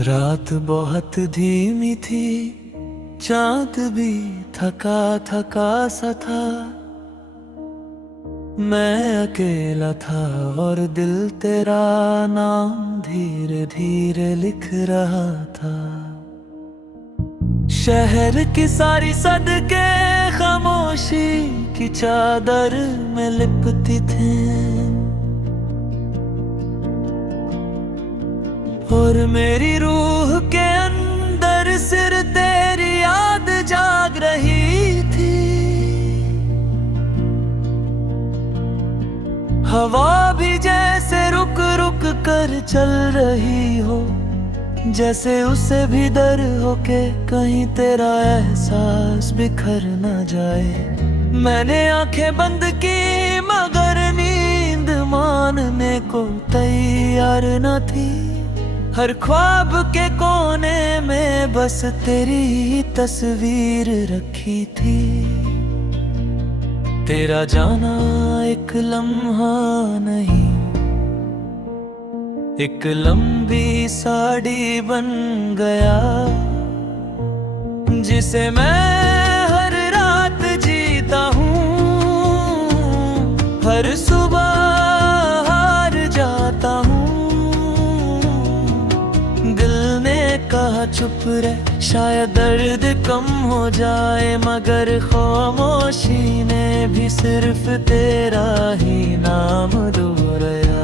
रात बहुत धीमी थी, चांद भी थका थका सा था। मैं अकेला था और दिल तेरा नाम धीरे धीरे लिख रहा था। शहर की सारी सड़कें खामोशी की चादर में लिपटी थी, और मेरी रूह के अंदर सिर्फ तेरी याद जाग रही थी। हवा भी जैसे रुक रुक कर चल रही हो, जैसे उसे भी डर हो के कहीं तेरा एहसास बिखर न जाए। मैंने आंखें बंद की मगर नींद मानने को तैयार न थी। हर ख्वाब के कोने में बस तेरी तस्वीर रखी थी। तेरा जाना एक लम्हा नहीं, एक लंबी साड़ी बन गया, जिसे मैं हर रात जीता हूँ। हर सुबह हार जाता हूँ। दिल ने कहा चुप रह, शायद दर्द कम हो जाए, मगर खामोशी ने भी सिर्फ तेरा ही नाम दोहराया।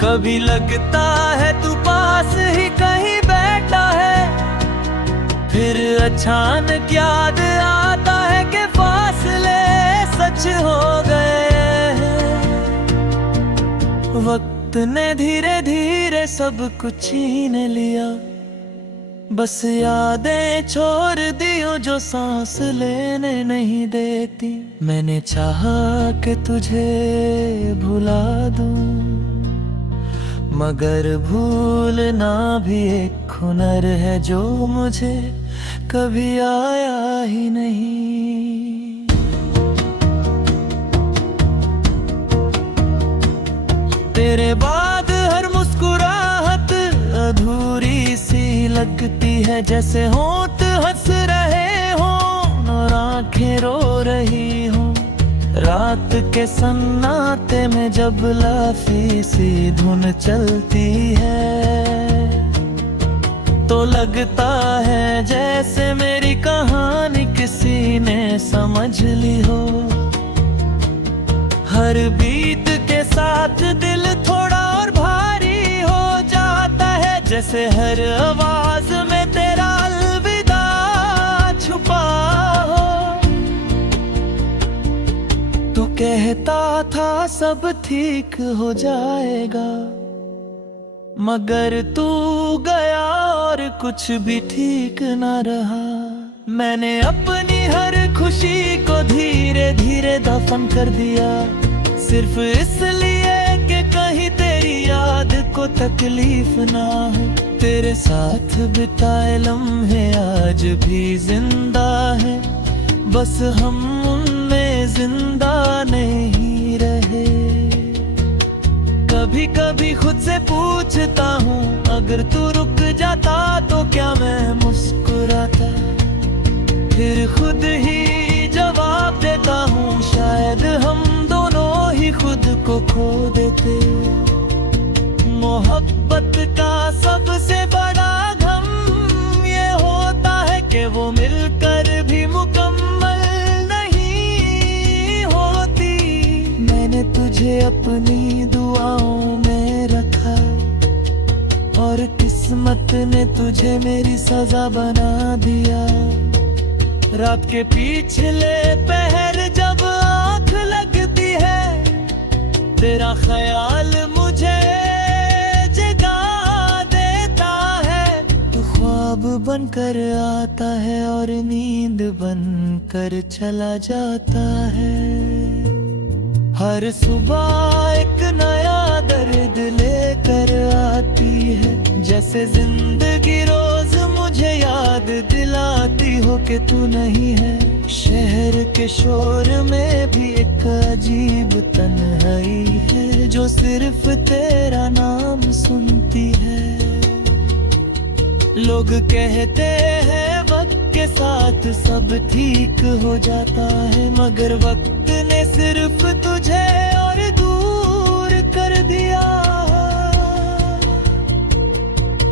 कभी लगता है तू पास ही कहीं बैठा है, फिर अचानक याद आता है कि फासले सच हो गए हैं। वक्त ने धीरे धीरे सब कुछ छीन लिया, बस यादें छोड़ दियो जो सांस लेने नहीं देती। मैंने चाहा कि तुझे भुला दूं, मगर भूलना भी एक हुनर है जो मुझे कभी आया ही नहीं। तेरे बाद हर मुस्कुराहट अधूरी सी लगती है, जैसे होंठ हंस रहे हों और आंखें रो रही हों। रात के सन्नाटे में जब लाफी सी धुन चलती है, तो लगता है जैसे मेरी कहानी किसी ने समझ ली हो। हर बीत के साथ दिल थोड़ा और भारी हो जाता है, जैसे हर आवाज में तेरा अलविदा छुपा हो। तू कहता था सब ठीक हो जाएगा, मगर तू गया और कुछ भी ठीक न रहा। मैंने अपनी हर खुशी को धीरे धीरे दफन कर दिया, सिर्फ इसलिए कि कहीं तेरी याद को तकलीफ ना हो। तेरे साथ बिताए लम्हे आज भी जिंदा है, बस हम उनमें जिंदा नहीं रहे। कभी कभी खुद से पूछता हूँ, अगर तू रुक जाता तो क्या मैं मुस्कुराता। फिर खुद ही जवाब देता हूँ, शायद हम दोनों ही खुद को खो देते। मोहब्बत का सबसे बड़ा गम ये होता है कि वो मिलकर भी मुकम्मल नहीं होती। मैंने तुझे अपनी दुआओं में रखा, और किस्मत ने तुझे मेरी सजा बना दिया। रात के पिछले पहर जब आँख लगती है, तेरा ख्याल मुझे जगा देता है। तू ख्वाब बनकर आता है और नींद बनकर चला जाता है। हर सुबह एक नया दर्द लेकर आती है, जैसे जिंदगी रोज मुझे याद दिलाती हो कि तू नहीं है। शहर के शोर में भी एक अजीब तन्हाई है, जो सिर्फ तेरा नाम सुनती है। लोग कहते हैं वक्त के साथ सब ठीक हो जाता है, मगर वक्त ने सिर्फ तुझे और दूर कर दिया।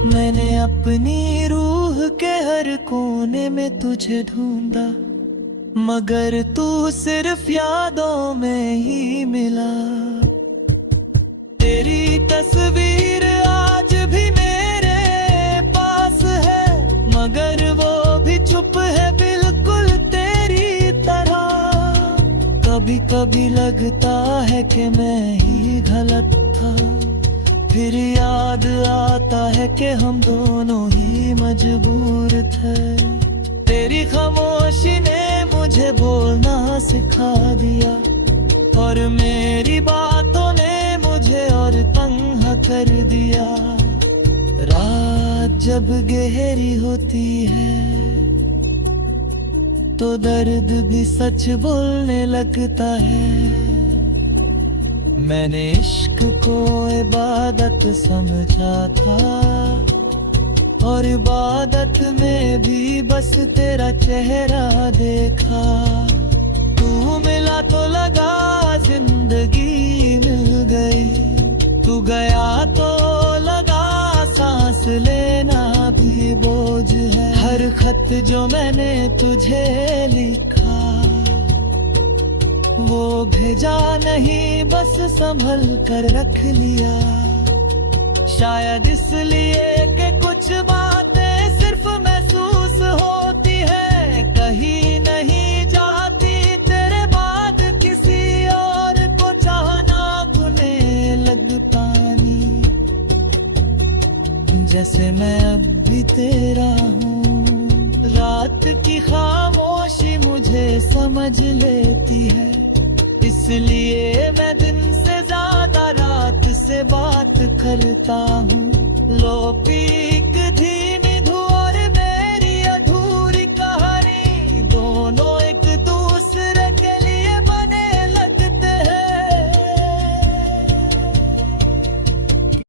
मैंने अपनी रूह के हर कोने में तुझे ढूंढा, मगर तू सिर्फ यादों में ही मिला। तेरी तस्वीर आज भी मेरे पास है, मगर वो भी चुप है बिल्कुल तेरी तरह। कभी कभी लगता है कि मैं ही गलत था, फिर याद आता है कि हम दोनों ही मजबूर थे। तेरी खामोशी ने मुझे बोलना सिखा दिया, और मेरी बातों ने मुझे और तन्हा कर दिया। रात जब गहरी होती है तो दर्द भी सच बोलने लगता है। मैंने इश्क को इबादत समझा था, और इबादत में भी बस तेरा चेहरा देखा। तू मिला तो लगा जिंदगी मिल गई, तू गया तो लगा सांस लेना भी बोझ है। हर खत जो मैंने तुझे लिखा वो भेजा नहीं, बस संभल कर रख लिया। शायद इसलिए कि कुछ बातें सिर्फ महसूस होती है, कहीं नहीं जाती। तेरे बाद किसी और को चाहना गुने लग पानी, जैसे मैं अब भी तेरा हूँ। रात की खामोशी मुझे समझ लेती है, इसलिए मैं दिन से ज्यादा रात से बात करता हूँ। लो पीक धी